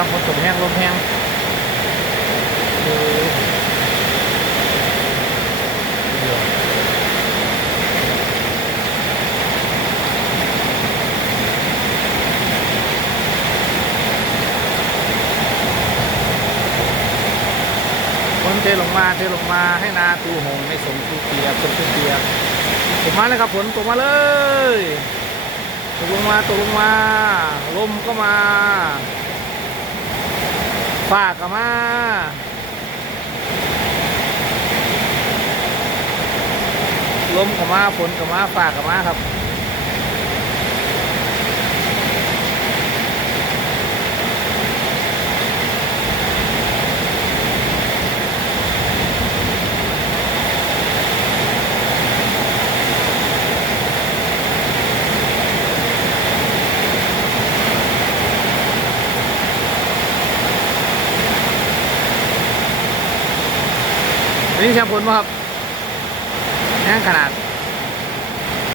ครับฝนตกแห้งลมแห้งฝนเทลงมาให้นาตูหงให้สมตูเปียกสมตูเปียกตกมาเลยครับฝนตกมาเลยตกลงมาลมก็มาฟ้าก็มาลมก็มาฝนก็มาฟ้าก็มาครับนี่แชมป์ผลป่ะครับแห้งขนาด